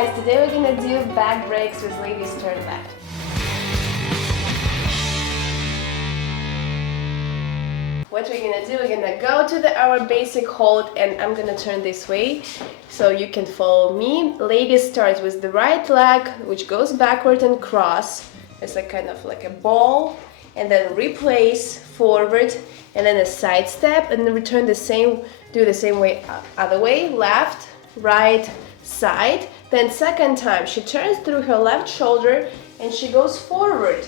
guys, today we're gonna do back breaks with ladies turn back. What we're gonna do, we're gonna go to our basic hold and I'm gonna turn this way so you can follow me. Ladies starts with the right leg, which goes backward and cross. It's like kind of like a ball, and then replace forward, and then a side step, and then return the same, do the same way, other way, left, right, side. Then second time, she turns through her left shoulder and she goes forward.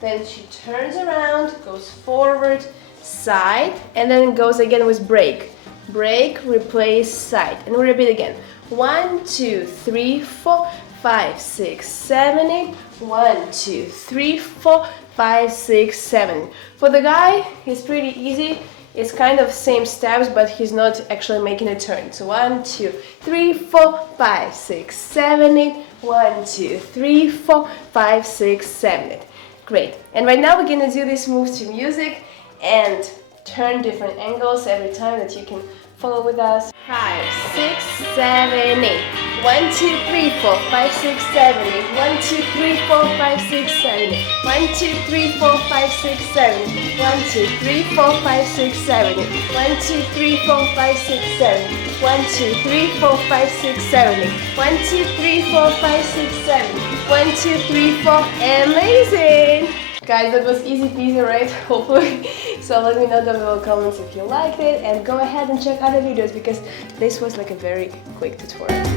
Then she turns around, goes forward, side, and then goes again with break. Break, replace, side. And we repeat again. 1, 2, 3, 4, 5, 6, 7, 8. 1, 2, 3, 4, 5, 6, 7. For the guy, it's pretty easy. It's kind of same steps, but he's not actually making a turn. So 1, 2, 3, 4, 5, 6, 7, 8. 1, 2, 3, 4, 5, 6, 7, 8. Great. And right now we're gonna do this move to music and turn different angles every time that you can follow with us. 5, 6, 7, 8. 1, 2, 3, 4, 5, 6, 7, 8. 1, 2, 3, 4, 5, 6, 7, 8. 1, 2, 3, 4, 5, 6, 7, 8. 1, 2, 3, 4, 5, 6, 7, 8. 1, 2, 3, 4, 5, 6, 7, 8. 1, 2, 3, 4, 5, 6, 7, 8. 1, 2, 3, 4, 5, 6, 7, 8. 1, 2, 3, 4. Amazing! Guys, that was easy peasy, right? Hopefully. So let me know down below in the comments if you liked it, and go ahead and check other videos because this was like a very quick tutorial.